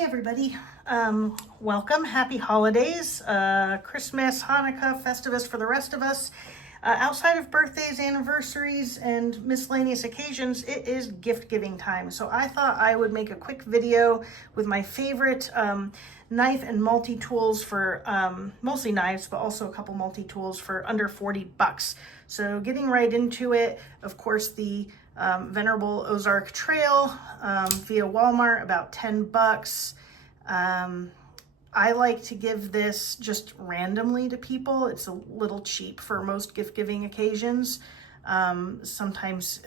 Hey everybody, welcome, happy holidays, Christmas, Hanukkah, Festivus for the rest of us. Outside of birthdays, anniversaries, and miscellaneous occasions, it is gift giving time. So I thought I would make a quick video with my favorite knife and multi-tools for, mostly knives, but also a couple multi-tools for under 40 bucks. So getting right into it, of course, the venerable Ozark Trail via Walmart, about 10 bucks. I like to give this just randomly to people. It's a little cheap for most gift giving occasions. Sometimes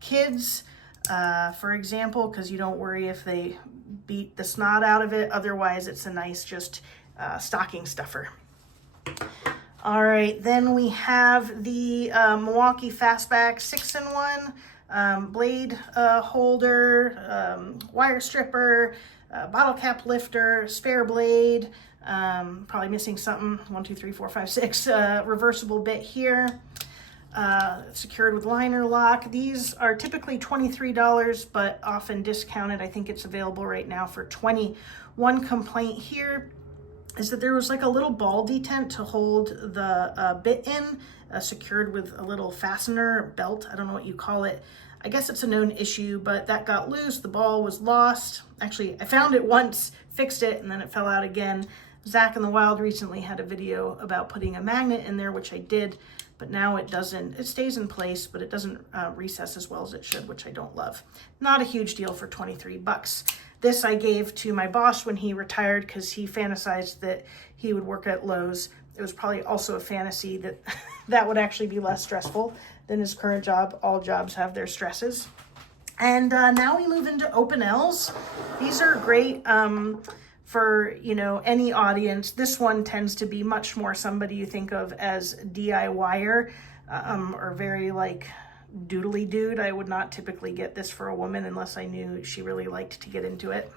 kids, for example, because you don't worry if they beat the snot out of it. Otherwise, it's a nice just stocking stuffer. All right, then we have the Milwaukee Fastback 6-in-1 blade holder, wire stripper, bottle cap lifter, spare blade, probably missing something, 1, 2, 3, 4, 5, 6, reversible bit here, secured with liner lock. These are typically $23, but often discounted. I think it's available right now for $20. One complaint here is that there was like a little ball detent to hold the bit in, secured with a little fastener belt. I don't know what you call it. I guess it's a known issue, but that got loose. The ball was lost. Actually, I found it once, fixed it, and then it fell out again. Zach in the Wild recently had a video about putting a magnet in there, which I did, but now it doesn't. It stays in place, but it doesn't recess as well as it should, which I don't love. Not a huge deal for 23 bucks. This I gave to my boss when he retired because he fantasized that he would work at Lowe's. It was probably also a fantasy that that would actually be less stressful than his current job. All jobs have their stresses. And now we move into Opinels. These are great for, you know, any audience. This one tends to be much more somebody you think of as DIYer or very like doodly dude. I would not typically get this for a woman unless I knew she really liked to get into it.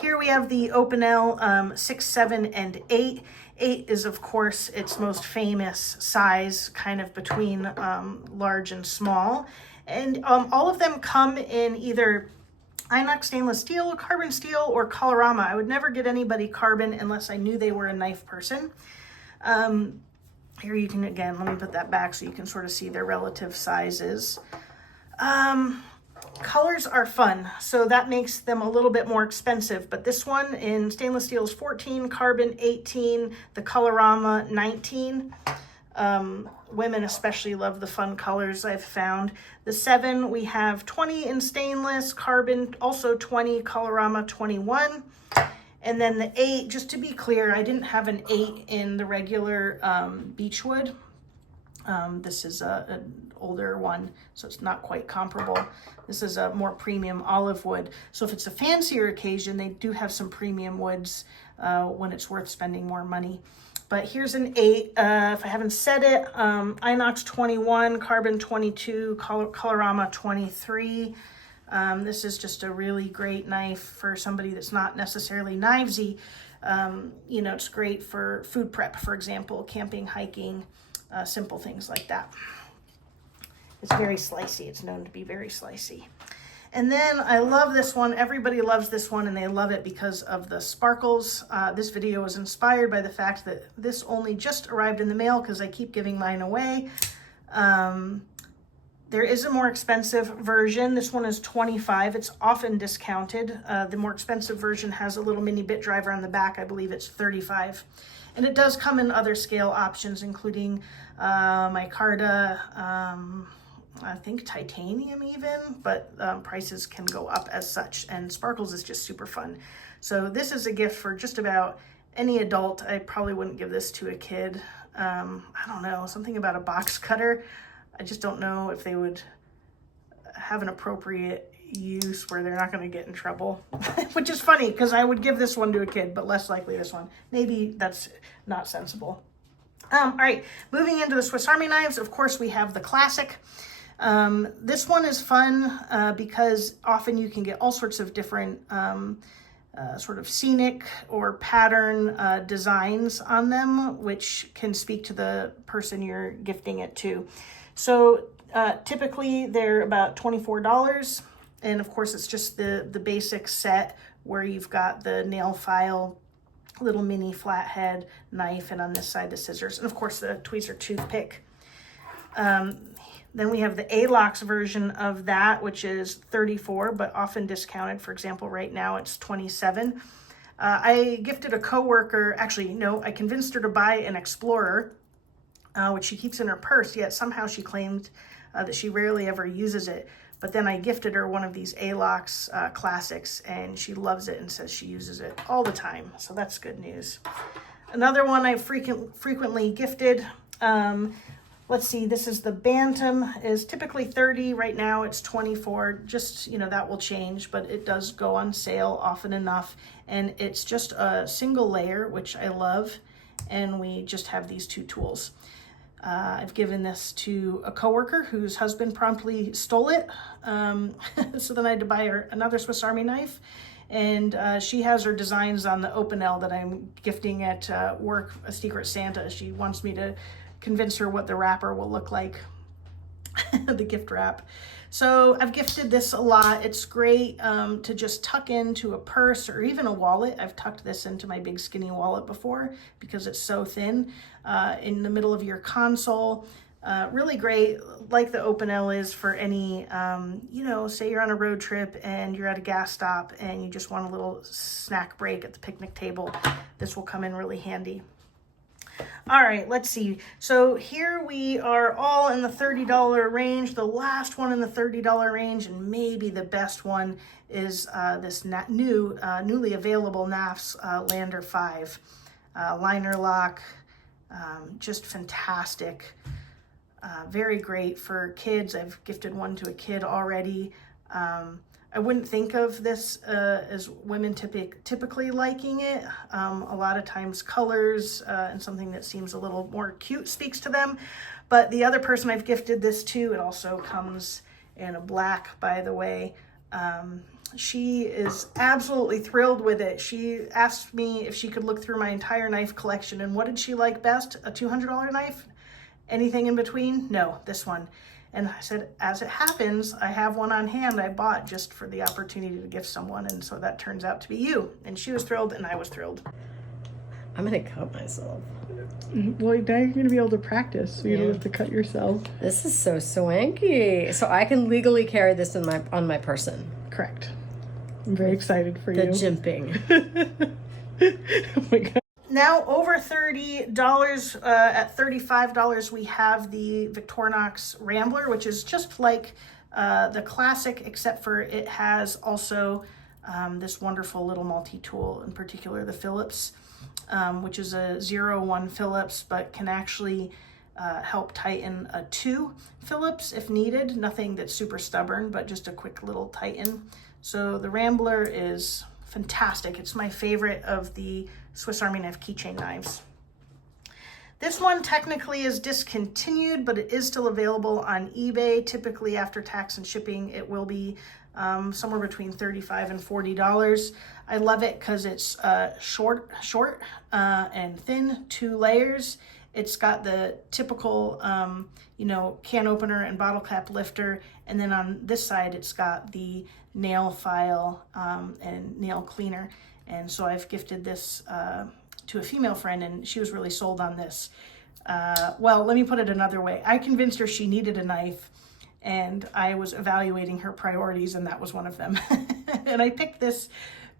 Here we have the Opinel 6, 7, and 8. 8 is, of course, its most famous size, kind of between large and small. And all of them come in either inox stainless steel, carbon steel, or Colorama. I would never get anybody carbon unless I knew they were a knife person. Here you can, again, let me put that back so you can sort of see their relative sizes. Colors are fun, so that makes them a little bit more expensive, but this one in stainless steel is 14, carbon 18, the Colorama 19. Women especially love the fun colors I've found. The 7, we have 20 in stainless, carbon also 20, Colorama 21. And then the 8, just to be clear, I didn't have an 8 in the regular Beechwood. This is an older one, so it's not quite comparable. This is a more premium olive wood. So if it's a fancier occasion, they do have some premium woods when it's worth spending more money. But here's an 8. If I haven't said it, inox 21, carbon 22, Colorama 23. This is just a really great knife for somebody that's not necessarily knivesy. You know, it's great for food prep, for example, camping, hiking, simple things like that. It's very slicey. It's known to be very slicey. And then I love this one. Everybody loves this one, and they love it because of the sparkles. This video was inspired by the fact that this only just arrived in the mail because I keep giving mine away. There is a more expensive version. This one is $25. It's often discounted. The more expensive version has a little mini bit driver on the back. I believe it's $35. And it does come in other scale options, including micarta, I think titanium even, but prices can go up as such. And sparkles is just super fun. So this is a gift for just about any adult. I probably wouldn't give this to a kid. I don't know, something about a box cutter. I just don't know if they would have an appropriate use where they're not going to get in trouble, which is funny because I would give this one to a kid, but less likely this one. Maybe that's not sensible. All right, moving into the Swiss Army knives, of course, we have the classic. This one is fun because often you can get all sorts of different sort of scenic or pattern designs on them, which can speak to the person you're gifting it to. So typically they're about $24. And of course, it's just the basic set where you've got the nail file, little mini flathead knife, and on this side the scissors, and of course the tweezer toothpick. Then we have the Alox version of that, which is $34, but often discounted. For example, right now it's $27. I gifted a coworker, actually, no, I convinced her to buy an Explorer, which she keeps in her purse, yet somehow she claimed that she rarely ever uses it. But then I gifted her one of these Alox classics, and she loves it and says she uses it all the time. So that's good news. Another one I frequently gifted, let's see, this is the Bantam, is typically 30. Right now it's 24. Just, you know, that will change, but it does go on sale often enough. And it's just a single layer, which I love. And we just have these two tools. I've given this to a coworker whose husband promptly stole it. So then I had to buy her another Swiss Army knife. And she has her designs on the Opinel that I'm gifting at work, a Secret Santa. She wants me to convince her what the wrapper will look like, the gift wrap. So I've gifted this a lot. It's great to just tuck into a purse or even a wallet. I've tucked this into my big skinny wallet before because it's so thin, in the middle of your console. Really great, like the Opinel is for any, you know, say you're on a road trip and you're at a gas stop and you just want a little snack break at the picnic table. This will come in really handy. All right, let's see. So here we are all in the $30 range. The last one in the $30 range, and maybe the best one, is this newly available Knafs Lander 5. Liner lock, just fantastic. Very great for kids. I've gifted one to a kid already. I wouldn't think of this as women typically liking it. A lot of times colors and something that seems a little more cute speaks to them. But the other person I've gifted this to, it also comes in a black, by the way. She is absolutely thrilled with it. She asked me if she could look through my entire knife collection, and what did she like best? A $200 knife? Anything in between? No, this one. And I said, as it happens, I have one on hand I bought just for the opportunity to gift someone. And so that turns out to be you. And she was thrilled and I was thrilled. I'm going to cut myself. Well, now you're going to be able to practice, so you don't have to cut yourself. This is so swanky. So I can legally carry this in on my person. Correct. I'm very excited for The you. jimping. Oh my God. Now over $30, at $35, we have the Victorinox Rambler, which is just like the classic, except for it has also this wonderful little multi-tool, in particular the Phillips, which is a 0-1 Phillips, but can actually help tighten a 2 Phillips if needed. Nothing that's super stubborn, but just a quick little tighten. So the Rambler is fantastic. It's my favorite of the Swiss Army knife keychain knives. This one technically is discontinued, but it is still available on eBay. Typically after tax and shipping, it will be somewhere between $35 and $40. I love it because it's short and thin, 2 layers. It's got the typical, you know, can opener and bottle cap lifter. And then on this side, it's got the nail file and nail cleaner. And so I've gifted this to a female friend, and she was really sold on this. Well, let me put it another way. I convinced her she needed a knife, and I was evaluating her priorities, and that was one of them. And I picked this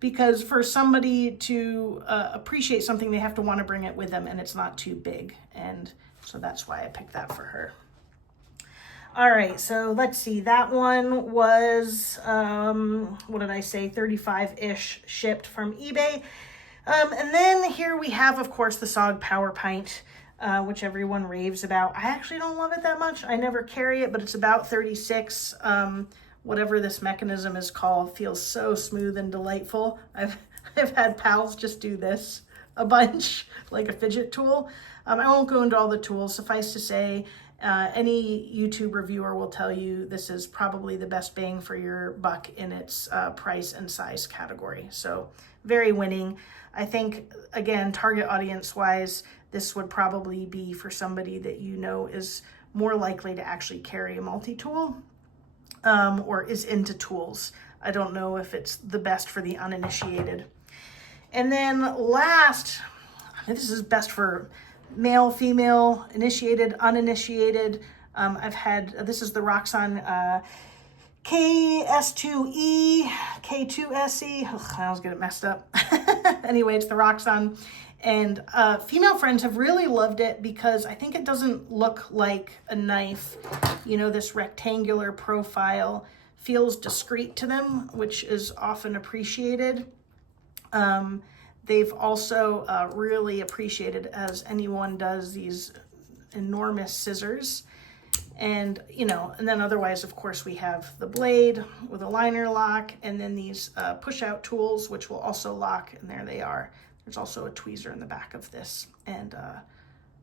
because for somebody to appreciate something, they have to want to bring it with them, and it's not too big. And so that's why I picked that for her. All right, so let's see. That one was, what did I say, 35-ish shipped from eBay. And then here we have, of course, the SOG Powerpint, which everyone raves about. I actually don't love it that much. I never carry it, but it's about 36. Whatever this mechanism is called feels so smooth and delightful. I've had pals just do this a bunch, like a fidget tool. I won't go into all the tools. Suffice to say, any YouTube reviewer will tell you this is probably the best bang for your buck in its price and size category. So very winning. I think, again, target audience wise, this would probably be for somebody that you know is more likely to actually carry a multi-tool or is into tools. I don't know if it's the best for the uninitiated. And then last, this is best for male, female, initiated, uninitiated. This is the Roxon KS2E, K2SE. Ugh, I always get it messed up. Anyway, it's the Roxon. And female friends have really loved it because I think it doesn't look like a knife. You know, this rectangular profile feels discreet to them, which is often appreciated. They've also really appreciated, as anyone does, these enormous scissors. And, you know, and then otherwise, of course, we have the blade with a liner lock, and then these push-out tools, which will also lock, and there they are. There's also a tweezer in the back of this, and a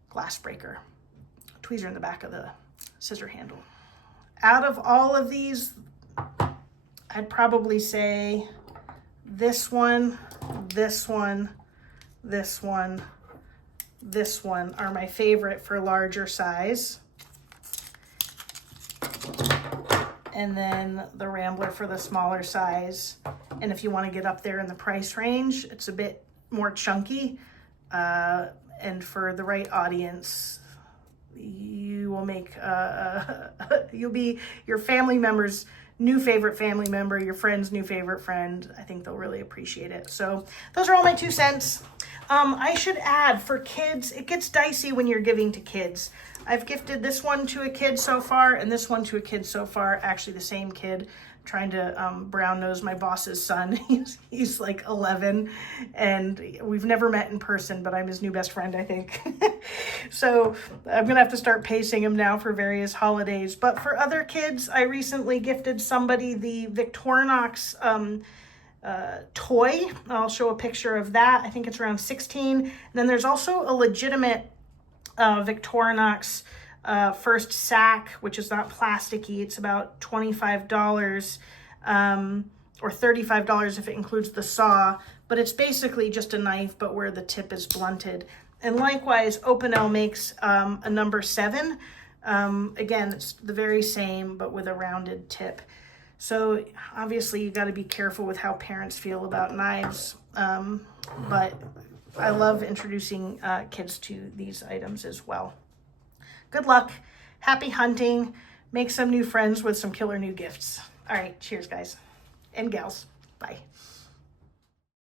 glass breaker. Tweezer in the back of the scissor handle. Out of all of these, I'd probably say this one, this one, this one, this one are my favorite for larger size. And then the Rambler for the smaller size. And if you want to get up there in the price range, it's a bit more chunky. And for the right audience, you will make, you'll be your family member's new favorite family member, your friend's new favorite friend. I think they'll really appreciate it. So those are all my 2 cents. I should add, for kids, it gets dicey when you're giving to kids. I've gifted this one to a kid so far and this one to a kid so far, actually the same kid. I'm trying to brown nose my boss's son. He's like 11 and we've never met in person, but I'm his new best friend, I think. So I'm gonna have to start pacing him now for various holidays. But for other kids, I recently gifted somebody the Victorinox toy. I'll show a picture of that. I think it's around 16. And then there's also a legitimate Victorinox first SAK, which is not plasticky. It's about $25 or $35 if it includes the saw, but it's basically just a knife, but where the tip is blunted. And likewise, Opinel makes a number 7. Again, it's the very same, but with a rounded tip. So obviously you got to be careful with how parents feel about knives, but I love introducing kids to these items as well. Good luck, happy hunting, make some new friends with some killer new gifts. All right, cheers guys and gals, bye.